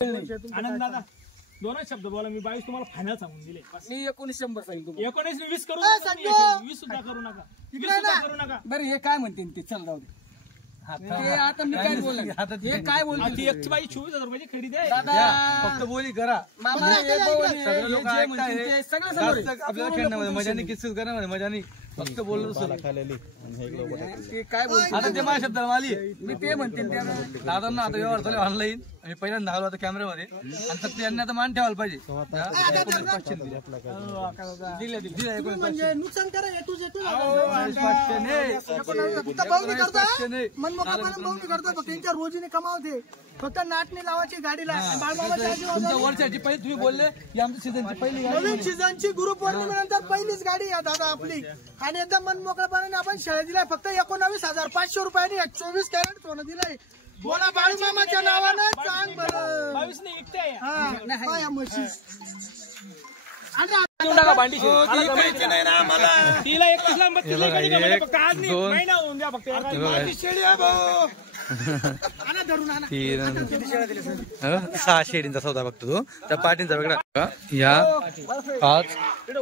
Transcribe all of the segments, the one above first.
आनंद दादा दोनच शब्द बोला. मी 22 तुम्हाला फायनल सांगून दिले. मी 19 शंभर सांगितलं. 19 20 करू नका. 20 सुद्धा करू नका. 20 सुद्धा करू नका. बरं हे काय म्हणते ते चल जाऊ दे. ते आता मी काय बोलले हे काय बोलते ती एकची बाई 24,000 रुपयाची खरेदी आहे. दादा फक्त बोली करा. मामा सगळे लोक ते सगळं समोर आहे. आपल्याला खेळण्यामध्ये मजा नाही, किस्से करण्यामध्ये मजा नाही. फक्त बोललो ते काय बोलते आता ते माझ्या शब्दाला माली मी ते म्हणते त्या दादांना आता व्यवहार चालू ऑनलाईन. आणि पहिल्यांदा आलो आता कॅमेऱ्यामध्ये आणि फक्त यांनी आता मान ठेवायला पाहिजे. दिले म्हणजे नुकसान करा त्यांच्या रोजीने कमावते. फक्त नाटने लावायची गाडीला. तुमच्या वर्षाची पहिली तुम्ही बोलले की आमच्या सीझनची पहिली नवीन सीझनची गुरुपौर्णिमेनंतर पहिलीच गाडी आहे दादा आपली. आणि एकदम मनमोकळेपणाने आपण शेळ्या दिलाय. फक्त 19,500 रुपयांनी 24 कॅरेट सोनं दिलंय. बोला बाळू मामाच्या नावानं सांग बरं. 22 नाही इकते हा म्हशी भांडी तिला 31 ला 32 ला गाडी का फक्त आज नाही महिना होऊन द्या फक्त. शेळी आहे भाऊ. आणा धरून आणा. 6 शेळींचा सौदा बघतो तो. त्या पाटींचा वेगळा. या 5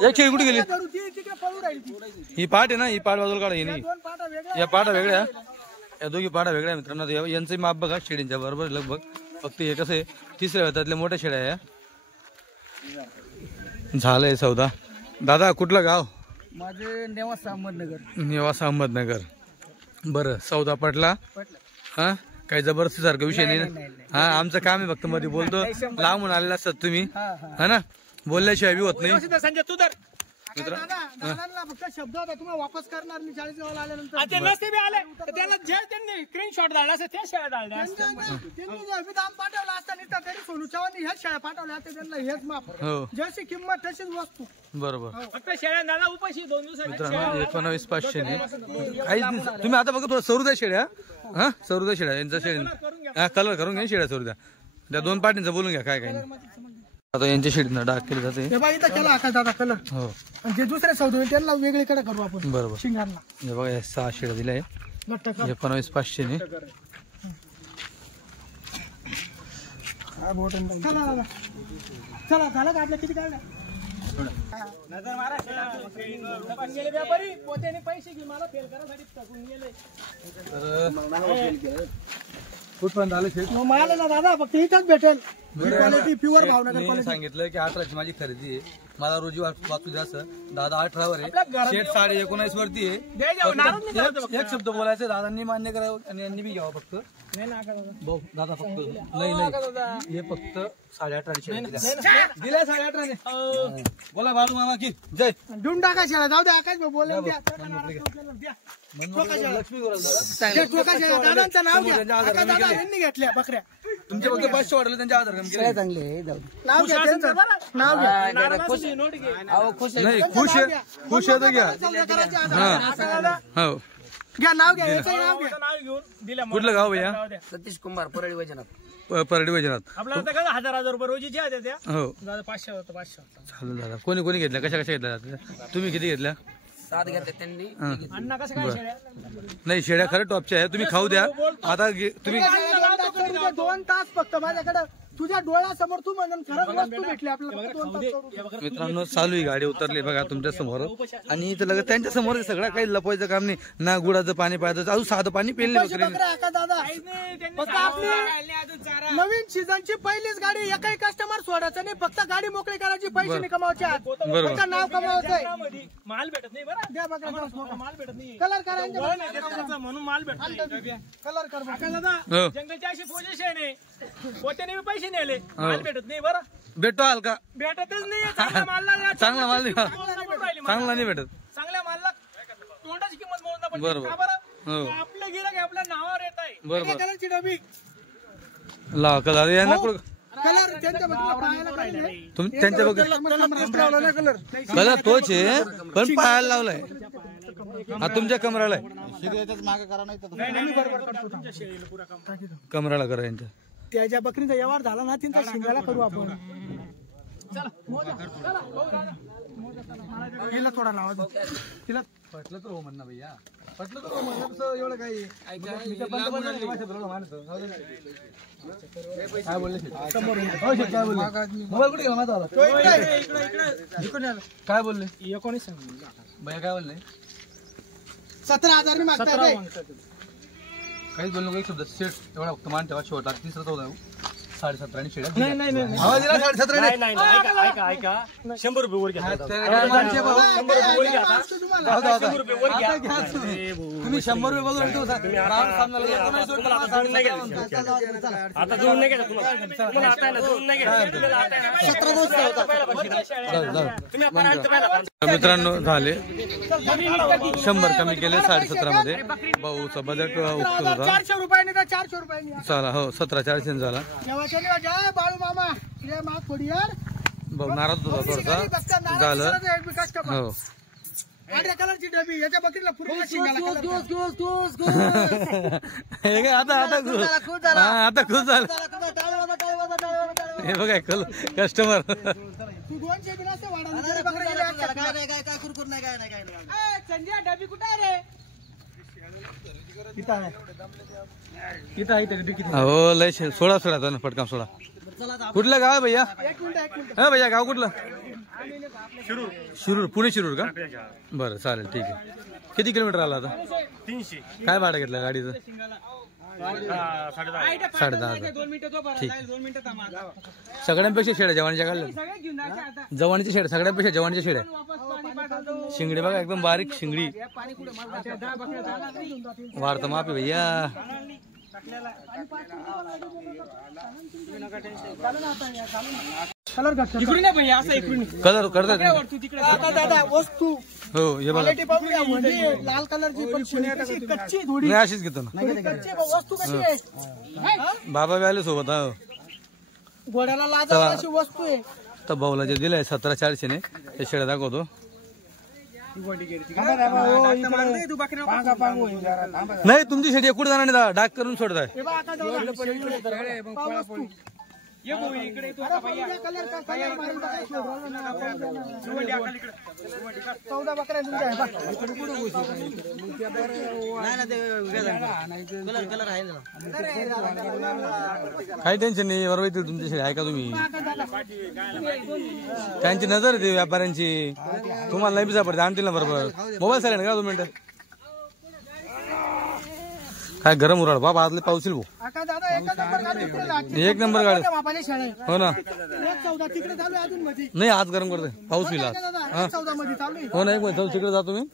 एक शेळी कुठे गेली? धरू ती तिकडे पळू राहील ती. ही पाट आहे ना, ही पाट बाजूला काढा. ही नाही, दोन पाटा वेगळ्या. या पाटा वेगळ्या, या दोघी पाटा वेगळ्या. मित्रांनो यांचं माप बघा शेळींच्या बरोबर लगभग. फक्त हे कसं आहे तिसऱ्या वेतातल्या मोठ्या शेळ्या आहे. झालंय सौदा. दादा कुठलं गाव? माझे नेवासा अहमदनगर. नेवासा अहमदनगर. बरं सौदा पटला? हा काही जबरदस्ती सारखा विषय नाही ना. हा आमचं काम आहे फक्त मध्ये बोलतो. लांबून आलेला असतात तुम्ही हा ना, बोलल्याशिवाय बी होत नाही. संजय तू तर दादांना फक्त शब्द होता तुम्हाला वापस करणार मी 40 जवळ आल्यानंतर. ते नसते बी आले तर त्यांना जे त्यांनी स्क्रीनशॉट धाडला असं त्या शेळ्या धाडल्या असत्या. त्यांनी दाम पाठवला असता नाही तर तरी सोनू चव्हाणनी ह्याच शेळ्या पाठवल्या असत्या. त्यांना हेच माप. हो जशी किंमत तशीच वस्तू. बरोबर. फक्त शेळ्या दादा उपाशी 2 दिवसांनी. मित्रांनो 19,500 ने काहीच नाही. तुम्ही आता बघा थोडं सरुद्या शेळ्या. हा सरुद्या शेळ्या यांचा शेळी हा कलर करून घ्या शेळ्या सरुद्या. त्या 2 पाटींचं बोलून घ्या काय काय नाही. आता यांच्या शेळीनं डाग केले जाते. हे बघा इथं केला आकाश दादा कलर. हो जे दुसरे सौदे होईल त्यांना वेगळीकडे करू आपण. बरोबर. शिंगांना हे बघा 6 शेळ्या दिल्या आहे 19,500 ने. चला दादा चला झालं का आपल्या किती काढल्या? नजर मारा गेले व्यापारी पोत्याने पैसे घेऊन मला फेल करायसाठी टाकून गेले. कुठपर्यंत आले शेठ? माल ना दादा फक्त इथंच भेटेल. क्वालिटी प्युअर भावनगर मी क्वालिटी. सांगितलं की 18ची माझी खरेदी आहे. मला रोजी वाचू द्या सर. दादा 18 वर आहे. शेठ 19.5 वरती आहे. एक शब्द बोलायचं दादांनी मान्य करावं आणि यांनी बी घ्यावं फक्त. भाऊ दादा फक्त नाही हे फक्त 18.5 दिलाय 18.5 ने. बोला बाळू मामा की जय. डुम टाका शेळा जाऊ द्या आकाश बोले द्या. दादांचं नाव घ्या. आकाश दादा यांनी घेतल्या बकऱ्या. तुमच्या फक्त 500 वाढले त्यांच्या आधार काम केलं. चांगले नाव घ्या त्यांचं. नाव घ्या. नाही खुश आहे तर घ्या. हो घ्या नाव घ्या. याचं नाव घ्या. नाव घेऊन दिल्या. कुठलं गाव भैया? सतीश कुंभार परळी वैजनाथ. परडी वैजनाथ. आपल्याला आता कसं 1000 रुपये रोजीच्या होत्या त्या. हो दादा 500 होतं 500. चालेल दादा. कोणी कोणी घेतल्या कशा कशा घेतल्या? तुम्ही किती घेतल्या? 7 घेतले त्यांनी. अण्णा कसं काय शेळ्या? नाही शेळ्या खरं टॉपच्या आहे. तुम्ही खाऊ द्या आता. तुम्ही 2 तास फक्त माझ्याकडे तुझ्या डोळ्यासमोर तू म्हणून खरंच वस्तू भेटली आपल्याला. 2 तास मित्रांनो चालू ही गाडी उतरली बघा तुमच्या समोर. आणि इथं लगेच त्यांच्या समोर सगळं काही लपवायचं काम नाही ना. गुळाचं पाणी पाहायचं अजून साधं पाणी पेलले बकरी. दादा फक्त आपली नवीन सीझनची पहिलीच गाडी. एकही कस्टमर सोडायचं नाही. फक्त गाडी मोकळी करायची. पैसे नाही कमावचे. फक्त नाव कमावचंय. माल भेटत नाही बरं. द्या बघा माल भेटत नाही. कलर करायचं म्हणून माल भेटत नाही. कलर कर दादा जंगलची अशी पोझिशन आहे. पोत्याने पैसे नेले. माल भेटत नाही बरं. भेटतो हलका. भेटतच नाही. चांगल्या मालला चांगला माल नाही. चांगला नाही भेटत. चांगल्या मालला तोंडाची किंमत मोजता पण बरोबर. हो आपलं गिराक आपल्या नावावर येत आहे. बरोबर. कलरची डबी लावा कलर यांना कुठं कलर त्यांच्या बघितलं पाहायला काही नाही. त्यांच्या बघ कलर कलर तोच आहे पण पायाला लावलाय. हा तुमच्या कमराला आहे. कमराला करा यांच्या. त्या ज्या बकरीचा व्यवहार झाला ना त्यांचा शिंगाला करू आपण. तिला थोडा लावा. तिला म्हटलं तर हो म्हणणं भैया. पटलं तर मला तसं एवढं काही काय बोलले मोबाईल कुठे गेला माझा काय बोलले 19 भैया काय बोलले 17,000 मी मागताय काहीच बोललो एक शब्द सेट एवढा फक्त मान ठेवा शेवटा 30 17.5 आणि शेड्या नाही आवाज दिला 17.5 नाही ऐका 100 रुपये वर घ्या तुम्ही 100 रुपये बोलून आता जुळून नाही घ्यायचं तुम्हाला आता ना जुळून नाही घ्यायचं मित्रांनो झाले 100 कमी केले 17.5 मध्ये भाऊचा बजेट होता 400 रुपयाने तर 400 रुपयाने चला हो 17.400 झाला जय बाळू मामा ये माग थोडी यार भाऊ नाराज होता थोडासा झालं हो आड्या कलरची डबी याच्या बकरीला पूर्ण शिंगाला हे काय आता खुश झालं हे बघा कस्टमर तू 200 बिना असं वाढवलं काय कुरकुर नाही काय संजय डबी कुठे आहे रे हो लय सोडा ना पटकन सोडा कुठलं गाव आहे भैया हा भैया गाव कुठलं शिरूर पुणे शिरूर का बरं चालेल ठीक आहे किती किलोमीटर आला आता 300 काय भाडं घेतलं गाडीचं 10,500 ठीक सगळ्यांपेक्षा शेड्या जवानीच्या काढल्या जवानीची शेड सगळ्यांपेक्षा जवानीच्या शेड्या शिंगडी बघा एकदम बारीक शिंगडी वाढतं मापी भैया कलर करतात वस्तू हो हे बघा लाल कलरची कच्ची थोडी नाही अशीच घेतो ना वस्तू कशी आहे बाबा बी आले सोबत हो घोड्याला लाजायला अशी वस्तू आहे तर भाऊला जे दिलंय 17.400 ने ते शेड्या दाखवतो नाही तुमची शेडी कुठे जाणार नाही डाक करून सोडताय काही टेन्शन नाही बरोबर येतील तुमची शेडी ऐका तुम्ही त्यांची नजर येते व्यापाऱ्यांची तुम्हाला नाही सापडते आणतील ना बरोबर मोबाईल सायलेंट का 2 मिनिटं काय गरम उराड बाबा आजले पाऊस भाऊ एक नंबर गाडी हो ना नाही आज गरम करतोय पाऊस येईल आज हो ना एक मिनिट तिकडे जातो मी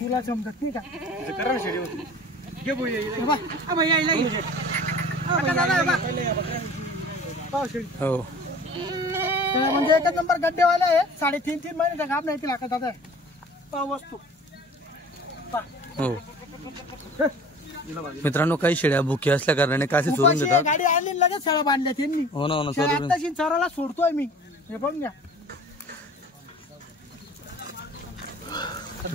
तुला समजत नाही का हो म्हणजे एकच नंबर गड्डेवाला आहे 3.5 महिन्याचा काम नाही तिला दादा वस्तू हो मित्रांनो काही शेळ्या भुक्या असल्या कारणाने कासे चोरून घेतात गाडी आणली लगेच शेळ्या बांधल्या त्यांनी हो ना आताशी चराला सोडतोय मी हे बघ घ्या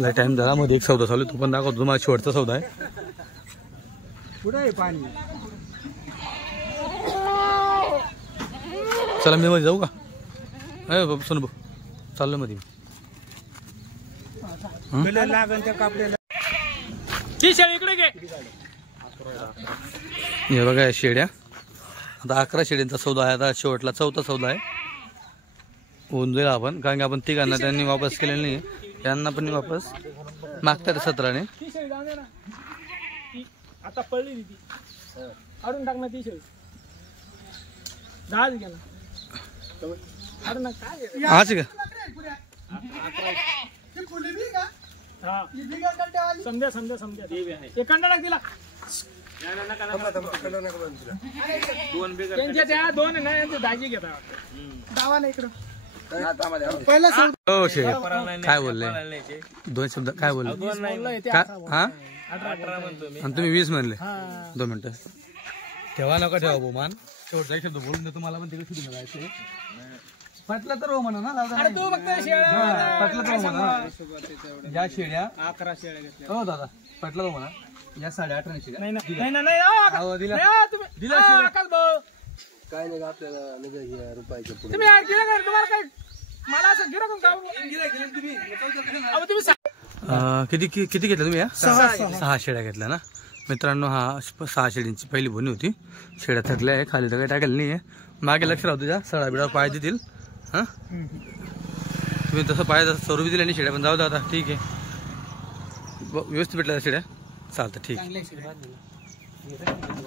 टाइम झाला मध्ये एक सौदा चालू तो पण दाखवतो तुम्हाला शेवटचा सौदा आहे पुढे आहे पाणी चला मी मध्ये जाऊ का सोनू भाऊ चाललो मध्ये हे बघा शेड्या आता 11 शेड्यांचा सौदा आहे आता शेवटला 4था सौदा आहे होऊन जाईल आपण कारण की आपण तिघांना त्यांनी वापस केलेलं नाही त्यांना पण वापस मागतात 17 ने आता पडली ती आडून टाकणार ती शेळी 10 गेला आज का समजा एकांडा दिला त्यांच्या त्या 2 नाही दाजी घेता दावा नाही इकडं पहिला हो शेड काय बोलले 2 शब्द काय बोलले हा आणि तुम्ही 20 म्हणले 2 मिनिटं ठेवा नका ठेवा बहुमान शेवटचा शब्द बोलून देतो मला पण तिकडे सुरू करायचे पटलं तर हो म्हणा ना दादा पटलं तर हो म्हणा या शेड्या 11 शेळ्या घेतल्या हो दादा पटलं हो म्हणा या 18.5 शेड्या नाही काय नाही आपल्याला रुपयाच्या पुढे तुम्ही गिरा का तुम्हाला काय मला असं गिरा का किती किती घेतल्या तुम्ही या 6 शेळ्या घेतल्या ना मित्रांनो. हा 6 शेळींची पहिली बोनी होती. शेळ्या थकल्या आहे, खाली तर काही टाकेल नाही आहे. मागे लक्ष राहू तुझ्या सळा बिडा पाय देतील. हां तुम्ही तसं पाय तसं सरू बी दिल्या नाही शेळ्या, पण जाऊ दे आता ठीक आहे. व्यवस्थित भेटल्या शेळ्या चालतं ठीक.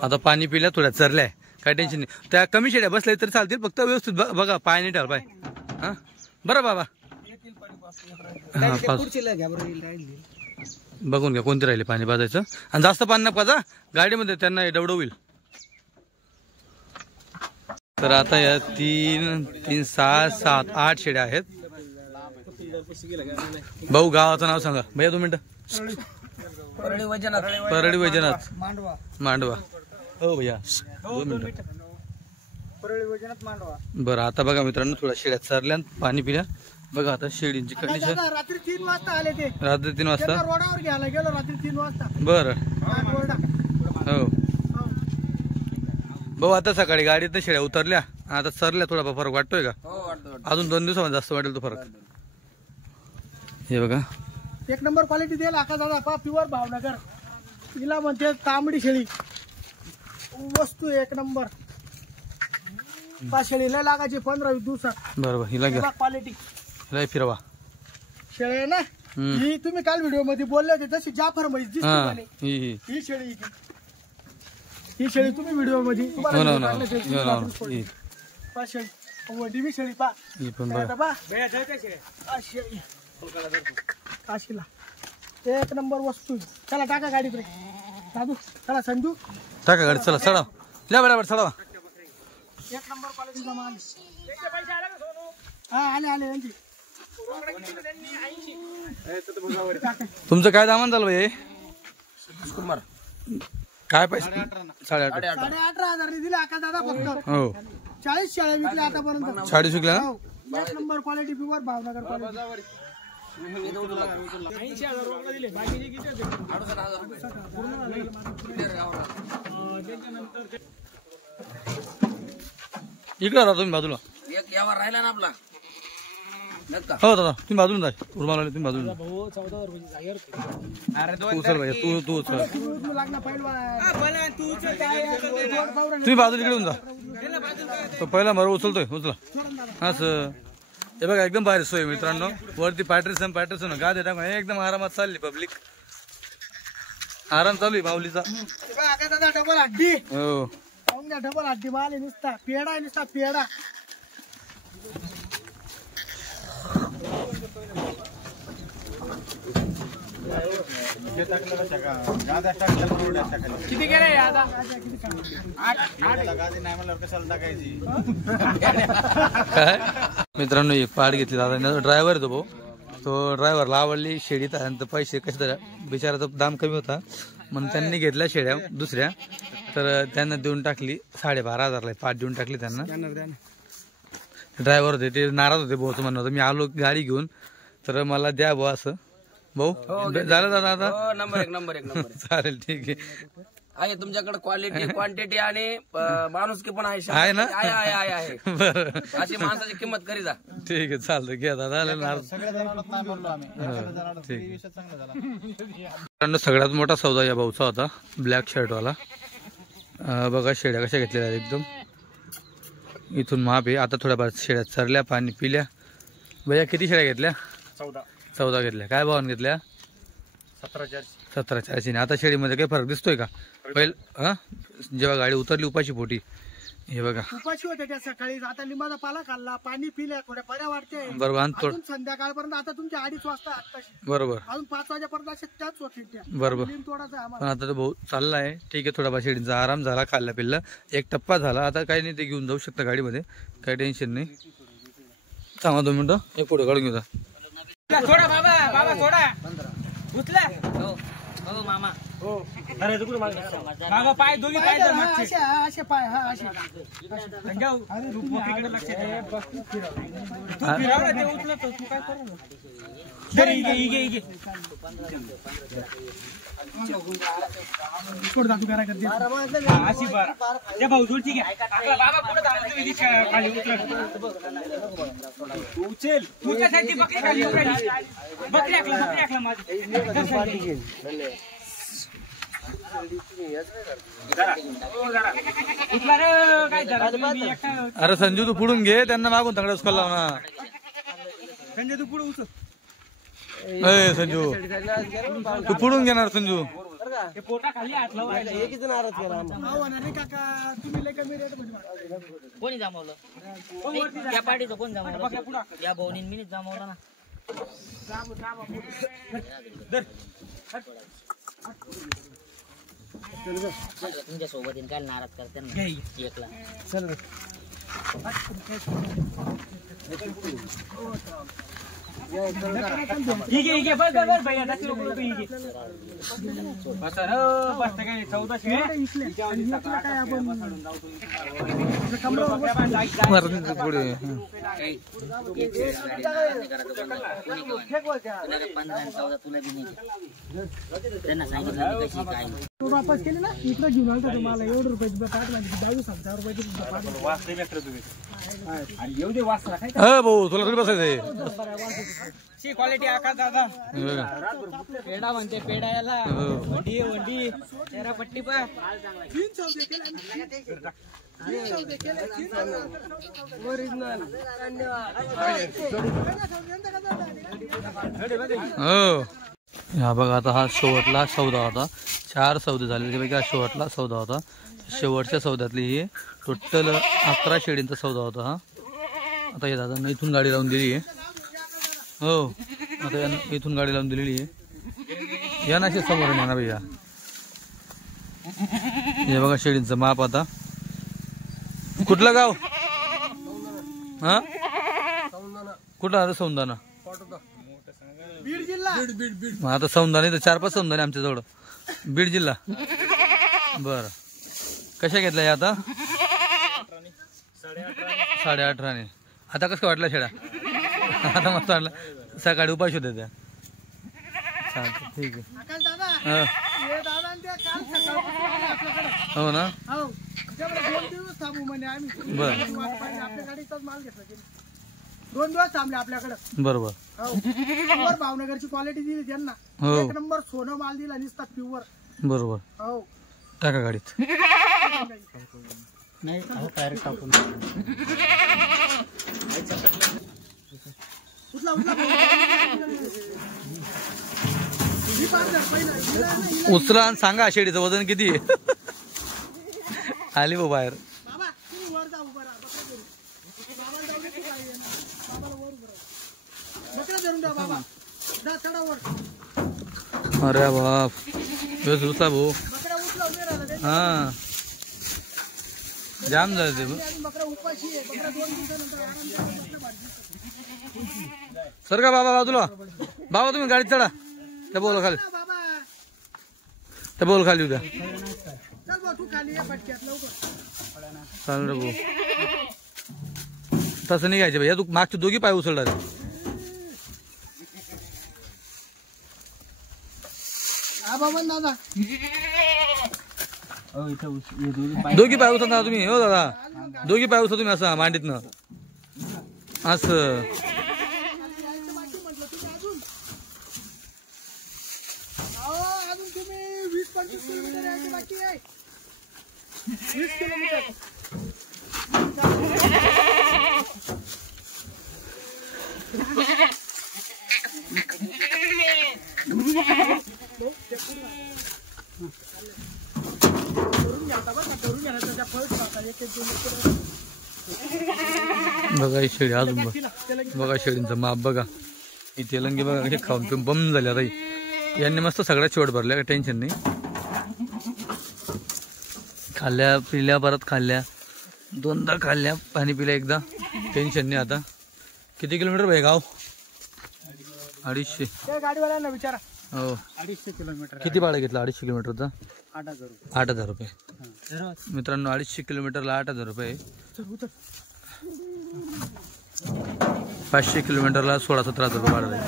आता पाणी पिल्या थोड्या चरल्या आहे, काय टेन्शन नाही. त्या कमी शेळ्या बसल्या तरी चालतील, फक्त व्यवस्थित बघा पाय नाही ठेवा पाय. हां बरं बाबा. हां बघून घ्या कोणते राहिले पाणी पाजायचं. आणि जास्त पाणी नका पाजा गाडीमध्ये, त्यांना डवडं होईल. तर आता या 3 6 7 8 शेड्या आहेत. भाऊ गावाचं नाव सांगा भैया 2 मिनिटं. परळी वैजनाथ मांडवा. हो भैया 2 मिनिटं. बरं आता बघा मित्रांनो थोड्या शेड्या चरल्या पाणी पिल्या. बघा आता शेळींची कंडिशन. रात्री 3 वाजता आले ते. रात्री 3 वाजता रोडावर घ्यायला गेलो रात्री 3 वाजता. बरं हो भाऊ. आता सकाळी गाडीत शेळ्या उतरल्या, आता सरल्या. थोडा फरक वाटतोय का? अजून 2 दिवसामध्ये जास्त वाटेल तो फरक. हे बघा 1 नंबर क्वालिटी देईल आका दादा. पा प्युअर भावनगर तिला म्हणते तांबडी शेळी वस्तू 1 नंबर. पा शेळी लय लागायची 15-20 दिवसात. बरोबर. हिला घ्या क्वालिटी लय फिरवा शेळी आहे ना. ही तुम्ही काल व्हिडिओ मध्ये बोलले होते तशी जाफर म्हैस दिसते हा मला. ही ही शेळी ही शेळी तुम्ही व्हिडिओ मध्ये तुम्हाला हो ना, हो video ना. टाकले ते हो ना, हो ना. शेळी. ही पा शेळी वडी बी शेळी पा. ही पण बघा. पा शेळी काशीला 1 नंबर वस्तू. चला टाका गाडीत रे दादू. चला संजू टाका गाडी चला चढा. या बरोबर चढवा. 1 नंबर क्वालिटीचा माल. हा आले यांची. तुमचं काय दामान झालं भाई? काय पैसे? 8.5. 18,000 दिले आका दादा फक्त. हो 40 शेळ्या विकल्या आतापर्यंत. 40 विकल्या ना. 1 number quality pure Bhavnagar quality. इकडे राहा तुम्ही बाजूला. राहिला ना आपला. हो दादा तुम्ही बाजून जा. उर्माला तुम्ही बाजून जा. तू उचल भाई तू उचल. तू लागला पहिलवान. तुम्ही बाजूला इकडे जा. तो पहिला मर उचलतोय उचला असं. हे बघा एकदम भारी सोय मित्रांनो. वरती पॅटर्सन गा देता एकदम आरामात चालली पब्लिक. आराम चालू आहे माऊलीचा. आका दादा डबल हड्डी. हो डबल हड्डी माल आहे नुसता. पेडा आहे नुसता पेडा. किती गेले आता? काय मित्रांनो ही पाड घेतली दादा. ड्रायव्हर तो भाऊ. तो ड्रायव्हरला आवडली शेळी. त्यानंतर पैसे कसे तर बिचाराचा दाम कमी होता म्हणून त्यांनी घेतल्या शेळ्या दुसऱ्या. तर त्यांना देऊन टाकली 12,500ला 5 देऊन टाकली त्यांना. ड्रायव्हर होते ते नाराज होते. भाऊचं म्हणणं होतं मी आलो गाडी घेऊन तर मला द्या भाऊ असं. भाऊ झालं दादा आता? नंबर एक नंबर. चालेल ठीक आहे तुमच्याकडे क्वालिटी क्वांटिटी आणि माणुसकी पण आहे. आहे ना? आहे. बरं अशी माणसाची किंमत करी जा. ठीक आहे चालतं घ्या दादा. सगळ्यात मोठा सौदा या भाऊचा होता ब्लॅक शर्टवाला. बघा शेड्या कशा घेतलेल्या एकदम. इथून माप आहे. आता थोड्याफार शेड्या चरल्या पाणी पिल्या. भैया किती शेड्या घेतल्या? 14 घेतल्या. काय भावाने घेतल्या? 17,400. आता शेळीमध्ये काही फरक दिसतोय का? पहिलं जेव्हा गाडी उतरली उपाशी पोटी हे बघा उपाशी होते त्या सकाळी. आता लिंबाचा पाला खाल्ला पाणी पिल्या थोड्या बऱ्या वाटते. बरोबर. अजून संध्याकाळपर्यंत आता तुमच्या 2:30 वाजता आत्ताशी. बरोबर अजून 5 वाजेपर्यंत अशा त्याच होतील त्या. बरोबर. लिंब तोडायचा पण आम्हाला. आता तो भाऊ चाललाय ठीक आहे. थोडाफार शेळींचा आराम झाला. खाल्ला पिल्ला 1 टप्पा झाला. आता काही नाही ते घेऊन जाऊ शकता गाडीमध्ये. काही टेन्शन नाही. थांबा 2 मिनिटं. एक पुढे काढून घेऊ. थोडा बाबा सोडा. गुतला हो मामा. मागं पाय दोन्ही पाय धर मागचे. असे पाय हा असे संजय, तू पोकळीकडे लक्ष दे. तू फिराव ना, ते उचलत तू काय करू ना. दर, इगे. सोड दाखव करा करते अशी बारा ते भाऊ जोड. ठीक आहे. आपला बाबा पुढे धावला, तुम्ही खाली उतरत. उचल तू त्यासाठी बकरी खाली उतरली. बकरी आखला माझी. उठला रे, काय जरा तुम्ही एकटा. अरे संजू तू पुढून घे, त्यांना मागून तंगडच कॉल ना. संजय तू पुढे उचल. ए संजू तू पुढून घेणार संजू. ते पोटा खाली हात लावायला. काका तुम्ही लय कमी रेट मध्ये कोणी जमवलं त्या पार्टीचं कोण जमवलं या भाऊनी मीच जमवलं ना तुमच्या सोबत काय नाराज करते ना एकला ठीक आहे बस भैया 10 रुपये बस काय 1400 काय आपण पुढे 15-14 तुला बी नाही त्यांना सांगितलं कशी काय तो वापस केले ना इकडे घेऊन आलतो तुम्हाला एवढं रुपयाची पाठ माझी 22,000 रुपयाची वास नाही भेटलं तुम्ही. आणि एवढे वास काय भाऊ तुला थोडी बसायचंय. ची क्वालिटी आकाश दादा. पेडा म्हणते पेडा याला. वंडी चेहरा पट्टी पा 300 ओरिजिनल हो हा बघा आता हा शेवटला सौदा होता. 4 सौदे झाले त्यापैकी हा शेवटला सौदा होता. शेवटच्या सौद्यातली ही टोटल 11 शेळींचा सौदा होता हा. आता हे दादा इथून गाडी लावून दिली आहे. हो आता यानं इथून गाडी लावून दिलेली आहे. या नाशी समोर ना भैया. हे बघा शेळींचं माप आता. कुठलं गाव हा कुठं आता सौंदाना बीड जिल्हा आता सौंदाने तर 4-5 सौंदाने आमच्या जवळ. बीड जिल्हा. बर कशा घेतल्या आता 18.5. आता कसं वाटलं शेळ्या. आता मस्त वाटलं. सकाळी उपाशी होत्या त्या. चालतं ठीक आहे. आकाश दादा हा हे दादा आणि ते काल सकाळपासून आपल्याकडे हो ना. हो त्याच्यामुळे 2 दिवस थांबू म्हणे आम्ही. बर आपल्या गाडीचाच माल घेतला 2 दिवस थांबले आपल्याकडे. बरोबर. हो प्युअर भावनगरची क्वालिटी दिली त्यांना. हो 1 नंबर सोनं माल दिला निसता प्युअर. बरोबर. हो टाका गाडीत. नाही टायर टाकून उठला ही पार कर पहिला. उचला आणि सांगा शेळीचं वजन किती आहे. आली भाऊ बाहेर. बाबा तुम्ही वर जा उभा राहा. बकरा धरून बाबाला जाऊ दे तू काय आहे ना. बाबाला वर उभं राहा. बकरा धरून द्या बाबा. जा चढा वर. अरे बाप व्यवस्थित उचला भाऊ. बकरा उचला उभे राहिला ते. हा जाम झालं ते. आणि बकरा उपाशी आहे. बकरा 2 दिवसानंतर आराम द्या. भाजी सर का बाबा बाजूला. बाबा तुम्ही गाडीत चढा. त्या बोल खाली बाबा त्या बोल खाली उद्या. चल भाऊ तू खाली ये फटक्यात लवकर. चालेल रे भाऊ. तसं नाही घ्यायचं भैया. तू मागचे दोघी पाय उचलला रे. हा बाबा दादा दोघी पाय उचलता तुम्ही. हो दादा दोघी पाय उचल तुम्ही असं मांडीतनं असं. अजून तुम्ही 20-25 किलोमीटर यायची बाकी आहे. 20 किलोमीटर. बघा ही शेळी अजून बघा शेळींचं माप बघा. ही तेलंगी बघा हे खाऊन पिऊन बम झाल्या ताई. यांनी मस्त सगळ्या शेवट भरल्या. काही टेन्शन नाही. खाल्ल्या पिल्या परत खाल्ल्या 2दा खाल्ल्या पाणी पिल्या एकदा. टेन्शन नाही आता. किती किलोमीटर भाई गाव 250. गाडीवाल्यांना विचारा. हो 250 किलोमीटर किती भाडं घेतलं 250 किलोमीटरचं? 8,000 रुपये. 8,000 रुपये. मित्रांनो 250 किलोमीटरला 8,000 रुपये. 500 किलोमीटरला 16-17,000 रुपये भाडं आहे.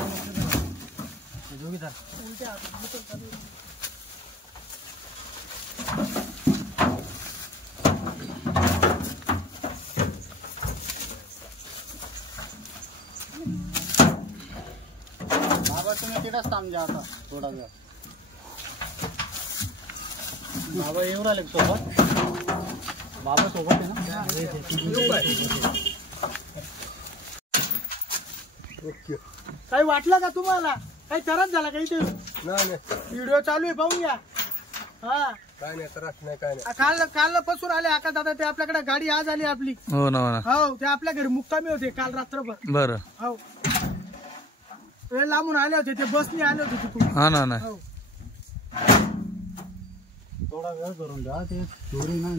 बाबा तुम्ही तिथंच थांबजा आता थोडा वेळ. बाबा येऊन राहिले सोबत. बाबा सोबत आहे ना. काही वाटलं का तुम्हाला? काही त्रास झाला का इथे? व्हिडिओ चालू आहे, पाहून घ्या. हा काय नाही त्रास नाही काय नाही. काल पासून आले आका दादा. ते आपल्याकडे गाडी आज आली आपली. हो ना हो ना. हो ते आपल्या घरी मुक्कामी होते काल रात्रभर. बरं हो वेळ लांबून आले होते, ते बसने आले होते तिथून. हा ना ना. हो थोडा वेळ करून द्या. ते चोरी नाही.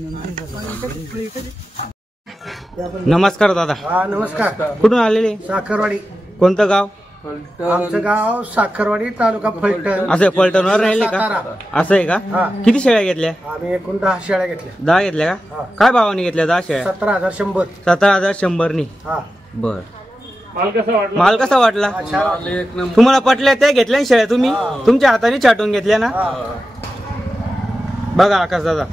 नमस्कार दादा. हा नमस्कार. कुठून आलेले? साखरवाडी. कोणतं गाव? आमचं गाव साखरवाडी, तालुका फलटण. असं पलटणवर राहिले का? असं आहे का? किती शेळ्या घेतल्या? आम्ही एकूण 10 शेळ्या घेतल्या. 10 घेतल्या का? काय भावाने घेतल्या 10 शेळ्या? 17,100. 17,100 हा बर. माल कसा वाटला तुम्हाला? पटल्या त्या घेतल्या शेळ्या तुम्ही? तुमच्या हाताने छाटून घेतल्या ना? बघा आकाश दादा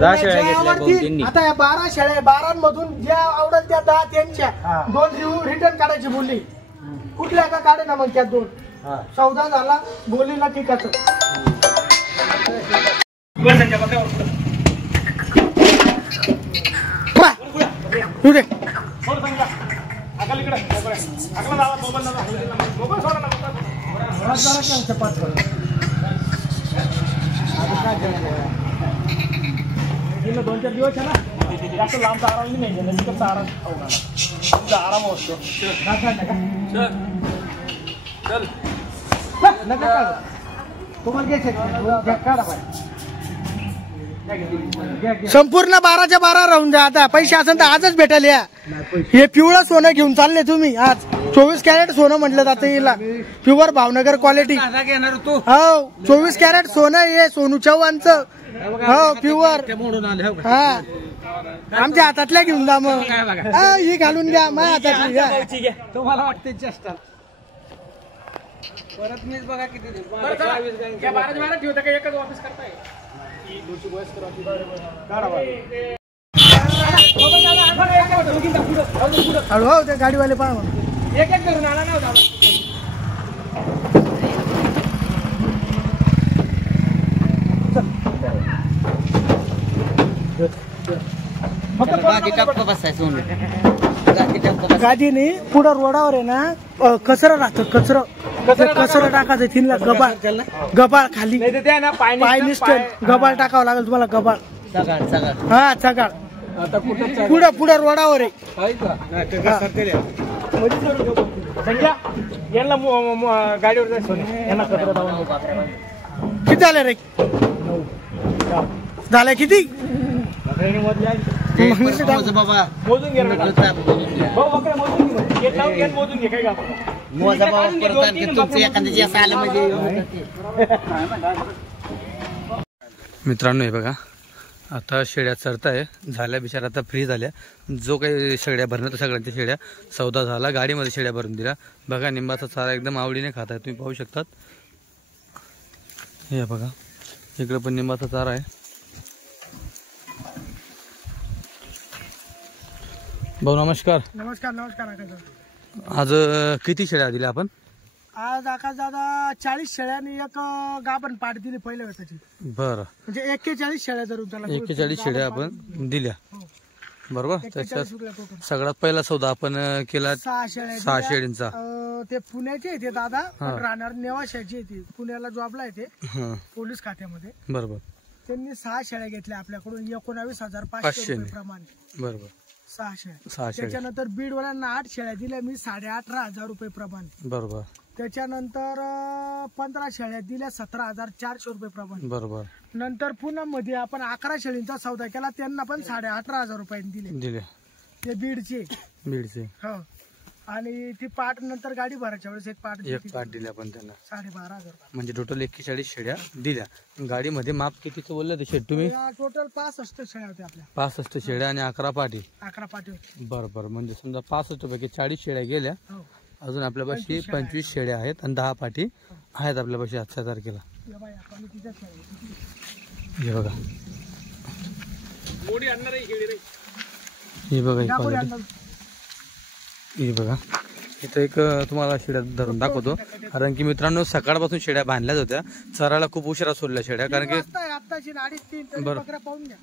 10 शेळ्या घेतल्या भाऊजींनी. आता या 12 शेळ्या, 12 मधून ज्या आवडल त्या 10 त्यांच्या. 2 रिटर्न काढायची बोलली. कुठल्या का काढे ना मग त्यात 2. सौदा झाला बोलली ना ठीक आहे. गेलं 2-4 दिवस आहे ना, जास्त लांब आराम नाही गेलं. मी कसं आराम तुमचा आराम होतो. संपूर्ण 12च्या 12 राहून जा. आता पैसे असेल तर आजच भेटायला या. हे पिवळं सोनं घेऊन चालले तुम्ही आज. 24 कॅरेट सोनं म्हटलं जातं याला. Pure Bhavnagar quality. हो 24 कॅरेट सोनं हे सोनू चव्हाणचं. हो प्युअर. हा आमच्या हातातल्या घेऊन जा मग. ही घालून घ्या माझ्या हातातली. तुम्हाला वाटते चेष्टा परत मीच बघा किती 12 ठेवता का एकच वापस करताय? हळूहळू ते गाडीवाले पहा मग. एक करून आला ना. गाडी नाही पुढं रोडावर आहे ना कचरा राहतं. कचरा टाकायचं तिला. गबाळ खाली पाय निष्ठन गबाळ टाकावं लागेल तुम्हाला. गबाळ हा चगाळ पुढं रोडावर आहे. गाडीवर किती आले रे? झालं किती? मोजून घे मित्रांनो हे बघा आता शेळ्या चरताय. झाल्या बिचारा आता फ्री झाल्या. जो काही शेळ्या भरणं तर सगळ्यांच्या शेळ्या सौदा झाला. गाडीमध्ये शेळ्या भरून दिल्या. बघा निंबाचा चारा एकदम आवडीने खात आहे. तुम्ही पाहू शकतात. हे बघा इकडे पण निंबाचा चारा आहे. भाऊ नमस्कार. नमस्कार. आज किती शेळ्या दिल्या आपण? आज आकाश दादा 40 शेळ्यांनी एक गाभण पाठ दिली पहिल्या वेळेची. बरं म्हणजे 41 शेळ्या धरून त्याला 41 शेळ्या आपण दिल्या. बरोबर. त्याच्यात सगळ्यात पहिला सौदा आपण केला 6 शेळींचा. ते पुण्याचे ते दादा राहणार नेवाशाचे. ते पुण्याला जॉबला आहे ते पोलीस खात्यामध्ये. बरोबर. त्यांनी 6 शेळ्या घेतल्या आपल्याकडून 19,500 रुपये प्रमाणे. बरोबर. 6 शेळ्या. त्याच्यानंतर बीडवाल्यांना 8 शेळ्या दिल्या मी 18,500 रुपये प्रमाणे. बरोबर. त्याच्यानंतर 15 शेळ्या दिल्या 17,400 रुपये प्रमाणे. बरोबर. नंतर पुन्हा मध्ये आपण 11 शेळींचा सौदा केला. त्यांना पण 18,500 रुपयांनी दिले. दिले ते बीडचे. बीडचे. हो आणि ती पाट नंतर गाडी भरायच्या वेळेस एक पाट दिली आपण त्यांना 12,500 म्हणजे टोटल 41 शेळ्या दिल्या. गाडीमध्ये माप कितीचं बोललं ते शेड तुम्ही? टोटल 65 शेळ्या होत्या आपल्या. 65 शेळ्या आणि 11 पाटी. 11 पाटी होती. बरोबर. म्हणजे समजा 65 पैकी 40 शेळ्या गेल्या. अजून आपल्यापाशी 25 शेळ्या आहेत आणि 10 पाटी आहेत आपल्यापाशी आजच्या तारखेला. हे बघा, हे बघा, हे बघा. इथं एक तुम्हाला शेळ्या धरून दाखवतो, कारण की मित्रांनो सकाळपासून शेळ्या बांधल्याच होत्या. चराला खूप उशिरा सोडल्या शेळ्या, कारण की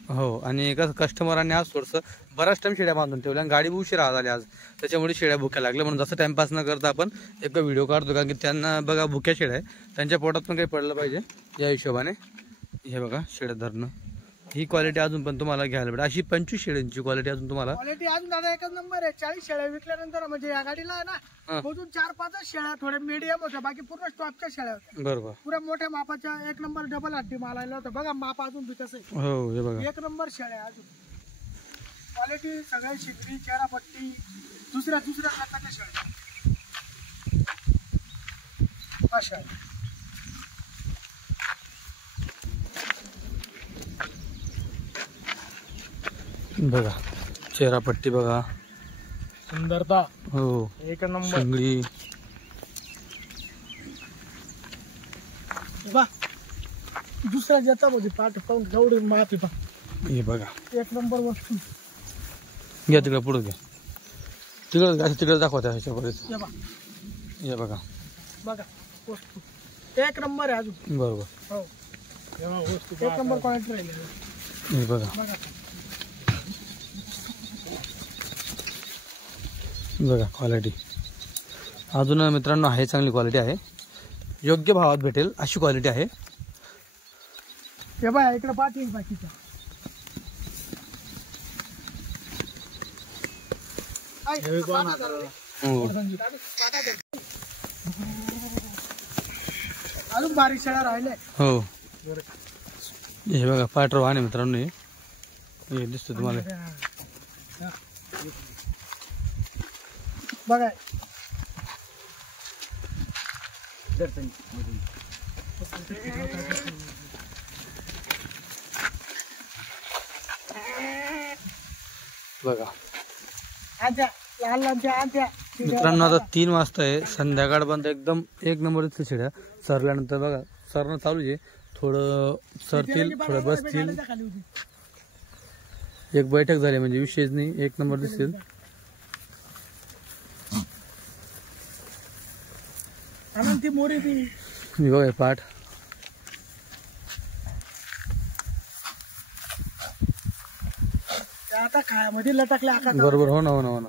हो. आणि कस्टमरांनी आज थोडंसं बराच टाइम शेळ्या बांधून ठेवल्या आणि गाडी उशिरा झाली आज, त्याच्यामुळे शेळ्या भुक्या लागल्या. म्हणून जसं टाइमपास न करता आपण एक व्हिडिओ काढतो, कारण की त्यांना बघा भुक्या शेळ्या आहे, त्यांच्या पोटात पण काही पडलं पाहिजे या हिशोबाने. हे बघा शेळ्या धरणं, ही क्वालिटी अजून पण तुम्हाला घ्यायला भेटेल. अशी 25 शेळ्यांची क्वालिटी अजून तुम्हाला. क्वालिटी अजून दादा एकच नंबर आहे. 40 शेळ्या विकल्यानंतर म्हणजे या गाडीला आहे ना अजून 4-5 शेळ्या थोड्या मीडियम होत्या, बाकी पूर्ण स्टॉपच्या शेळ्या होत्या. बरोबर. पुऱ्या मोठ्या मापाच्या एक नंबर डबल हड्डी माल आला होता. बघा माप अजून बी तसं आहे. हो, हे बघा एक नंबर शेळ्या अजून. क्वालिटी सगळ्या शिकली, चेहरापट्टी दुसऱ्या प्रकारच्या शेळ्या अशा. बघा चेहरापट्टी बघा, सुंदरता हो एक नंबर. सगळी दुसऱ्या ज्याच्यामध्ये पाठ पाहून एवढी माप आहे. हे बघा एक नंबर वस्तू. घ्या तिकडे, पुढे घ्या, तिकडे दाखवता ह्याच्यापर्यंत. हे बघा बघा वस्तू एक नंबर आहे अजून. बरोबर. हो एक नंबर क्वालिटी राहिली. हे बघा बघा क्वालिटी अजून मित्रांनो आहे, चांगली क्वालिटी आहे, योग्य भावात भेटेल अशी क्वालिटी आहे. हे बघा इकडे पाठी बाकीच्या अजून बारीक शेळ्या राहिल्या. हो हे बघा पाठरो आहे मित्रांनो, हे दिसतो तुम्हाला. बघा बघा मित्रांनो आता 3 वाजता आहे, संध्याकाळपर्यंत एकदम एक नंबर इथल्या शेळ्या सरल्यानंतर बघा सरणं चालू आहे. थोडं सरतील, थोडं बसतील, एक बैठक झाली म्हणजे विशेष नाही, एक नंबर दिसतील. ती मोरी ती मी बघा पाठ आता खायामध्ये लटकल्या आकाश. बरोबर. हो ना, हो ना, हो ना.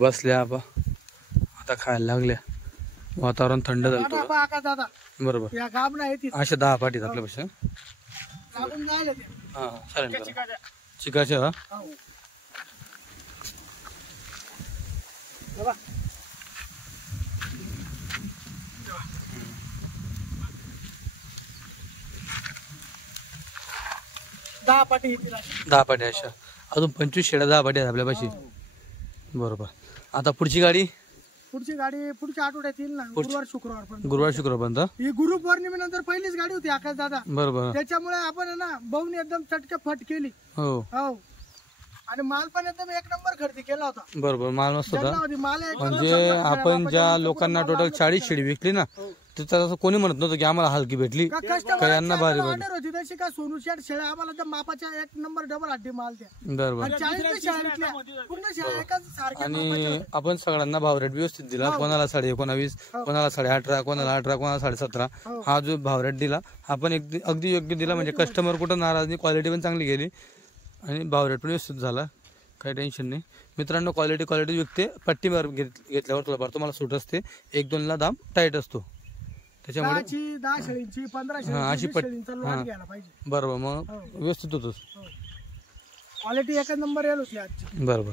बसल्या आता खायला लागल्या, वातावरण थंड झालं थोडं. आकाश दादा बरोबर. या गाब नाही अशा 10 पाटीत आपल्यापाशी. लागून जायला ते. हा चालेल. चिकाच्या. चिकाच्या हो. बघा. दहा पाटी 10 पाटी अशा अजून 25 शेळ्या 10 पाटी आहेत आपल्यापाशी. बरोबर. आता पुढची गाडी पुढच्या आठवड्यात येईल ना, गुरुवार शुक्रवारपर्यंत. ही गुरुपौर्णिमेनंतर पहिलीच गाडी होती आकाश दादा. बरोबर. त्याच्यामुळे आपण आहे ना भाऊनी एकदम चटके फट केली. हो हो. आणि माल पण एकदम एक नंबर खरेदी केला होता. बरोबर. माल मस्त होता. माल म्हणजे आपण ज्या लोकांना टोटल 40 शेळी विकली ना, त्याचं असं कोणी म्हणत नव्हतं की आम्हाला हलकी भेटली, का यांना भारी भेटली. ऑर्डर होती तशी का सोनू शेट शेळ्या आम्हाला तर मापाच्या एक नंबर डबल हड्डी माल द्या. बरोबर. 40 शेळ्या विकल्या, पूर्ण शेळ्या एकाच सारख्या आणि आपण सगळ्यांना भाव रेट व्यवस्थित दिला. कोणाला 19.5, कोणाला 18.5, कोणाला 18, कोणाला 17.5. हा जो भाव रेट दिला आपण अगदी योग्य दिला. म्हणजे कस्टमर कुठं नाराज नाही, क्वालिटी पण चांगली गेली आणि भाव रेट पण व्यवस्थित झाला, काही टेन्शन नाही. मित्रांनो क्वालिटी विकते. पट्टीवर घेतल्यावर थोडंफार तुम्हाला सूट असते, 1-2 ला दाम टाईट असतो, त्याच्यामुळे 10 शेळींची 15 अशी शेळींचा लॉट घ्यायला पाहिजे. बरोबर. मग व्यवस्थित होतोच. क्वालिटी एकच नंबर येईल होती आजची. बरोबर.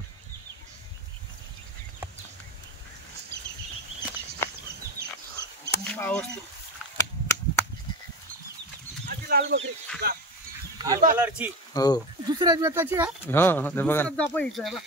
लाल बकरी कलरची. हो दुसऱ्या ज्वेताची हो बघा. दापायची आहे.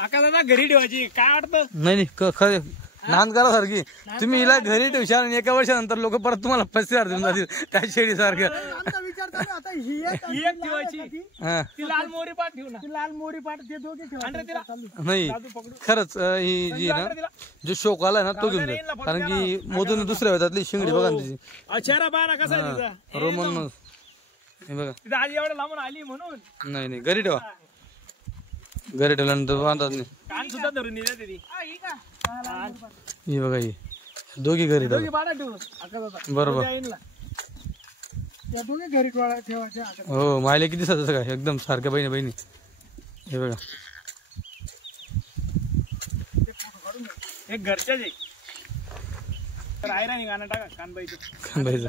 आका दादा घरी ठेवायची काय वाटतं? नाही खरं नांद करा सारखी तुम्ही हिला घरी ठेवशाल आणि एका वर्षानंतर लोक परत तुम्हाला 5,000 देऊन जातील त्या शेळी सारखं. आता विचार करा, आता ही एक ठेवायची हा ती लाल मोरी पाठ ठेवू ना. ती लाल मोरी पाट ते दोघे ठेवा. नाही खरंच ही जी आहे ना जो शोकाला आहे ना तो घेऊन जा, कारण की मोदून दुसऱ्या वेळातली शिंगडी बघा ना तिची अचारा बारा कसा आहे तिचा? रोमन हे बघा. तिथं आली एवढं लांबून आली म्हणून नाही घरी ठेवा, घरी ठेवल्यानंतर बांधतात नाही. कान सुद्धा धरून येते ती. ही बघा ही दोघी घरी ठेवा बारा ठेवू आका दादा बरोबर. या दोघे घरी ठेवायच्या. हो मायले किती साधं काय एकदम सारख्या बहिणी. हे बघा एक घरच्याच आहे. तर आयराणी गाणं टाका कानबाईचं. कानबाईचं